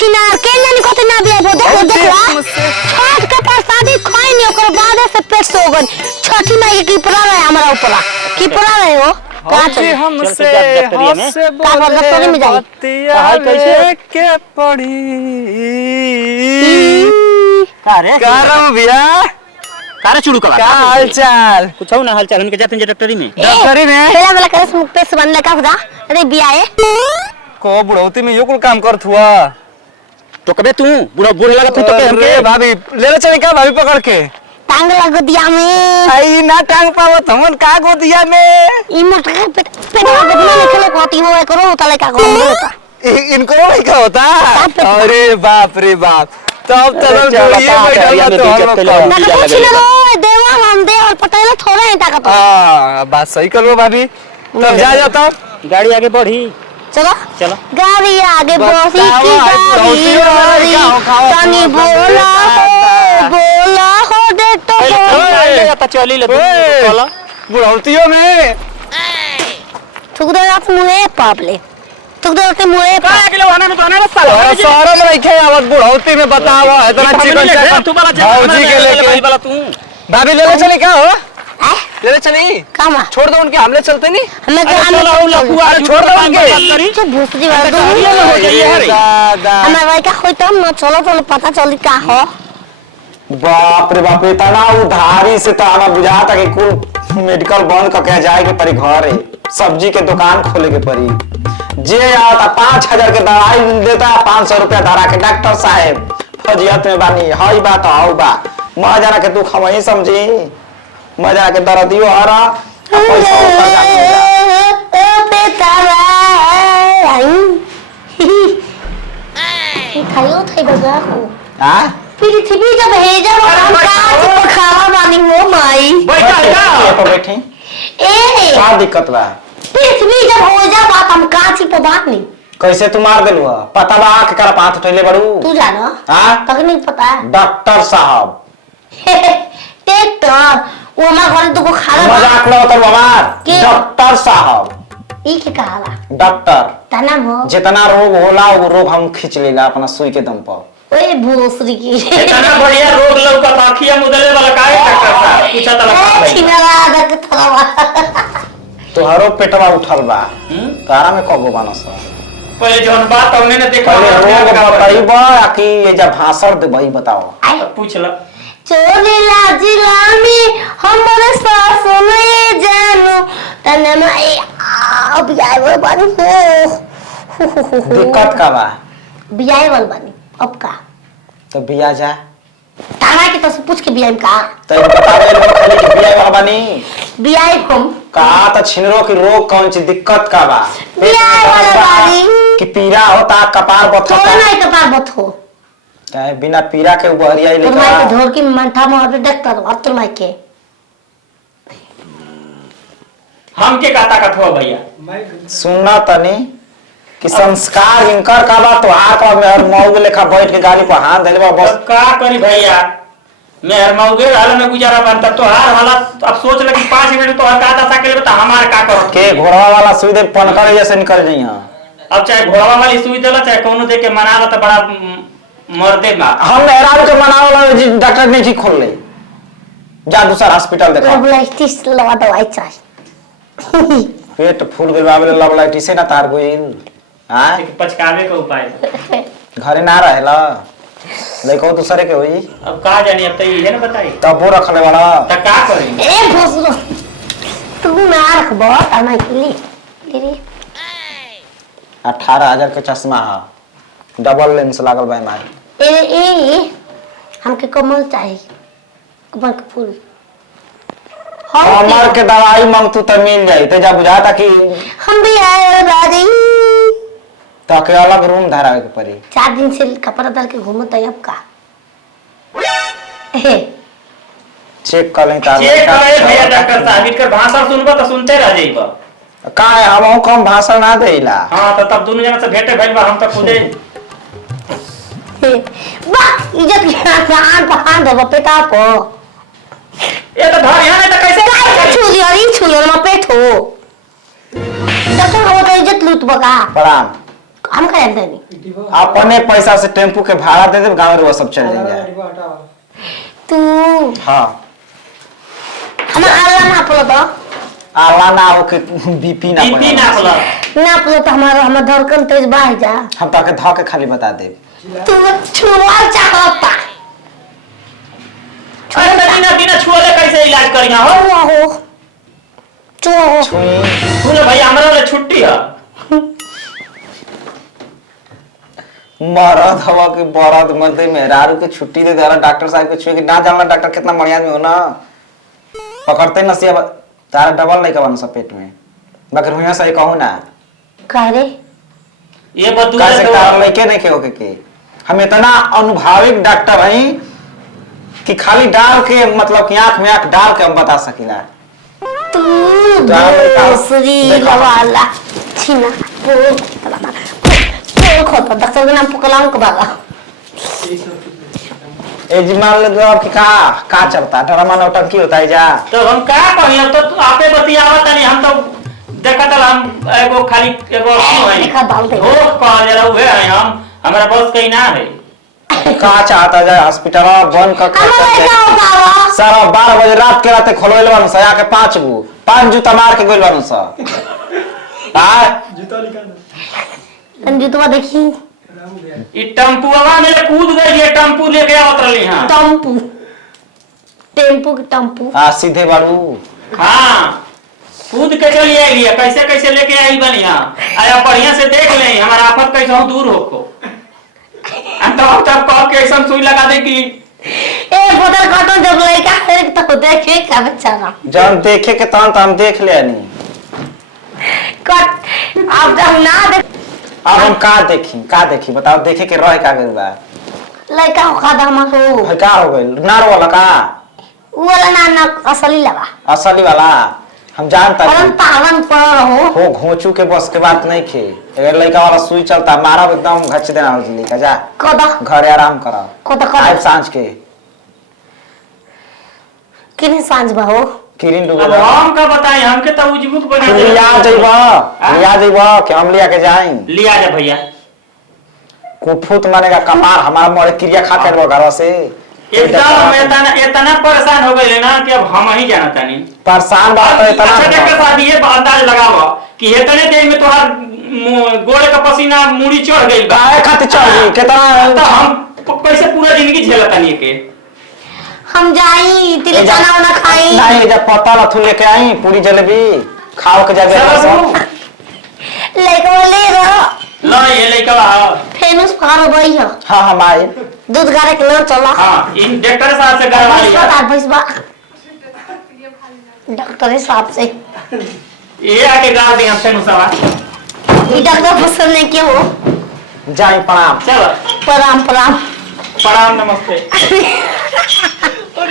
छिनार के जानी कते ना बिया बो देखला छठ के प्रसादी खाई नहीं ओकर बाद से पेट सो गन छठी माई की पड़ा रहे हमरा ऊपर की पड़ा रहे हो जी हमसे हमसे बोले बतिया के पड़ी कारे करम भैया कारे चुड़ू का क्या हालचाल कुछ हो ना हालचाल उनके जाते हैं डॉक्टरी में पहला वाला करे मुख पे से बनले का खुदा अरे बिया है को बुढ़ौती में यो कुल काम करत हुआ तो कबे तू बुढ़ा बूढ़े लगा तू तो के हमके भाभी ले चले क्या भाभी पकड़ के टांग लगो दिया में आई ना टांग पावत हमन का गोदिया में ई मोटा पेट में निकले कोती हो करो तले का करो होता इनको नहीं का होता अरे बाप रे बाप तब तब ये बैठा तो हम ना कुछ ना रो देवा हम दे और पटेल थोड़ा है ताकत हां बात सही करो भाभी तब जा जाता गाड़ी आगे बढ़ी चलो चलो गाड़ी आगे बढ़ी की गाड़ी तनी बोला हो दे तो पता चली ले चलो बुढ़ौतियों में थुक दे आप मुंह पाप ले थुक दे ते मुंह का अगले वाहन में तो आने साला शहर में रखे आवत बुढ़ौती में बताओ इतना चिकन तू वाला भौजी के लेके वाला तू भाभी ले चले क्या हो ले चली कामा छोड़ दो उनके हमले चलते नहीं हमें छोड़ दो उनके तो भूसरी वाला हो जाइए दादा हमें भाई का होई तो न चलो चलो पता चली का हो बाप रे बाप इतना उधारी से तो हमें बुझाता कि कुल मेडिकल बंद करके जाए के परी घर है सब्जी के दुकान खोले के परी जे आता 5000 के दवाई देता 500 रुपया धरा के डॉक्टर साहब फजियत में बानी हई बात हौ बा मजा के तू खवई समझी मजा के दर्दियो हरा पैसा खाइयो थे बगा को हां पृथ्वी जब भेजा हम काज पखावा बानी हो माई बैठी ए क्या दिक्कत बा पृथ्वी जब हो जा बात हम काची पे बात नहीं कैसे तू मार देलू पता बा के कर पांच उठैले बड़ू तू जानो हां तक नहीं पता डॉक्टर साहब ट्रैक्टर वो हमारे घर तो को खाला मजाक न करो हमार डॉक्टर साहब ई के कहाला डॉक्टर तना हो जितना रोग होला वो रोग हम खींच लेला अपना सुई के दम पर ओए भोसरी की इतना बढ़िया रोग लौका आँखिया मुदले वाला काहे डॉक्टर साहब पूछा तला छिनाला आदत थवा तोहरो पेटवा उठल बा तारा में कबो बानस पहले जोन बात हमने ने देखा रोग बताइबा कि ये जब भाषण देबई बताओ पूछ ला चोरीला जिला में हमरे सास में जानू तने में अब आए वो बानी हो दिक्कत का बा बियाह वाल बानी अब का तो बिया जा तारा के तो पूछ के बियाह का तो बता दे खाली कि बिया का बानी बियाह हम कहा तो छिनरो की रोग कौन सी दिक्कत का बा बियाह वाला बानी कि पीरा होता कपार बथा तो नहीं कपार बत हो काहे बिना पीरा के उबहरिया तो लेकर माई के ढोल की मंठा में और देखता तो अब तो माई के हम के काता का थो भैया सुनना तनी कि संस्कार इनकर का बा तोहार का मेहर मौग लेखा बैठ के गाड़ी पर हाथ धइले बा बस का करी भैया मेहर मौगे हाल में गुजारा बनता तो हार हालत अब सोच ले कि 5 मिनट तो का दशा के लिए बता हमार का करो के घोड़ा वाला सुई दे पनकर जैसे निकल जइया अब चाहे घोड़ा वाली सुई देला चाहे कोनो दे के मना ला तो बड़ा मर्दे बा हम मेहरारू के मनावे वाला डॉक्टर ने ठीक खोल ले जा दूसरा हॉस्पिटल देखा लवलाइटिस लगा दवाई चाहिए पेट फूल गइल बाबे लवलाइटिस से ना तार गोइल हां पचकावे का उपाय घरे ना रहेला देखो दूसरे के होई अब का जानी अब तो ये ना बताई तब वो रखले वाला त का करी ए भोसरो तू ना रखबो अना के लिए 18000 के चश्मा है डबल लेंस लागल बा माई ए हमके कमल चाहिए कमल के फूल कमर के दवाई मांग तू त मिल जाई ते जा बुझाता कि हम भी आए राजी तो के अलग रूम धरावे के पड़ी 4 दिन से कपड़ा डाल के घूमत है अब का चेक कर लें तार चेक करे भैया डॉक्टर साहब इनकर भाषण सुनबो तो सुनते रह जाइबो का है हम कम भाषण ना देला हां तो तब दोनों जना से भेंटे भइल बा हम तो खुदे बा इज्जत के हाथ दबो पेटा को ये तो धर यहां नहीं तो कैसे छू लियो ना पेट हो डॉक्टर हो तो इज्जत लूट बगा प्रणाम हम का जानते नहीं। अपने पैसा से टेम्पू के भाड़ा दे दे, गाँव में वो सब चल जाएंगे। तू हाँ हम आला ना पलो तो आला ना हो के बीपी ना बीपी ना बोला ना पलो तो हमारा धड़कन तेज बढ़ जा। हम ताके ध के खाली बता दे। तू छुआ चाहता अरे बिना बिना छुअले कैसे इलाज करिया हो हो चो सुन भैया हमरा वाला छुट्टी है मरद हवा के बरद मर्दे मेहरारू के छुट्टी दे देला डॉक्टर साहब के छुए कि ना जानला डॉक्टर कितना बढ़िया आदमी हो ना पकड़ते नसिया तारा डबल नहीं कबानो सब पेट में मगर हुआ सही कहूं ना कह रे ये बतुआ कैसे तारा लइके नहीं के होके के हम इतना अनुभविक डॉक्टर हई कि खाली डाल के मतलब कि आंख में आंख डाल के हम बता सकीला। तू देखो। दूसरी वाला छीना पोल खोता डॉक्टर के नाम पुकलांग बागा ए जी मान लो अब कि का चलता ड्रामा नौटंकी होता है जा तो हम का कहियो तो तू आपे बतियावत नहीं हम तो देखत हम एगो खाली एगो है देखा डाल दे हो कह जरा उहे है हम हमरा बस कहीं ना है का चाहता जाए हॉस्पिटल बंद कर हमारे क्या होगा सारा 12 बजे रात के राते खोलवेल बानु सा आके 5 जूता मार के गइल बानु सा आ जूतवा देखी ई टेम्पुवा में कूद गई ये टेम्पू लेके आवत रही हां टम्पू टेम्पू के टम्पू आ सीधे बाड़ू हां कूद के चली आई है कैसे कैसे लेके आई बनी हां आया बढ़िया से देख ले हमारा आफत कैसे हो दूर होको तब कह के ऐसा सुई लगा दे कि ए बोतल काटो जब लड़का है तो देखे का बेचारा जब देखे के तहन तो हम देख लेनी कट अब जब ना देख अब हम का देखी बताओ देखे के रह का गइल बा लड़का हो खादा हम हो है का हो गइल नार वाला का वो वाला ना असली लगा असली वाला हम जानता परम पावन पर हो घोंचू के बस के बात नहीं खे अगर लड़का वाला सुई चलता मारा एकदम घच देना लड़का जा कोदा घरे आराम करा कोदा आज सांझ के किने सांझ बा हो किरिन डूबे अब हम का बताएं हमके तो उजबुक बना लिया जइबा कि हम लिया के जाई लिया जा भैया कुफुत मानेगा कपार हमारा मोरे क्रिया खा कर घर से एकदम इतना परेशान हो गए ना कि अब हम ही जानता नहीं परेशान बात है इतना अच्छा देख के साथ ये अंदाज लगावा कि इतने देर में तोहार गोड़े का पसीना मुड़ी चढ़ गई बा काहे खातिर चढ़ गई तो कितना हम कैसे पूरा जिंदगी झेलता नहीं के हम जाई तिले खाना वाना खाई नहीं जब पता लथु लेके आई पूरी जलेबी खाओ के जाबे सब लेको ले रहा ला ये लेके आ फेनुस फार बई हो हां हम आए दूध गारे के ना चला हां इन डॉक्टर साहब से करवा लिया भैंसबा डॉक्टर साहब से ये आके गाल दिया फेनु सवाल ये डॉक्टर पसंद नहीं क्यों हो जाई प्रणाम चलो प्रणाम प्रणाम प्रणाम नमस्ते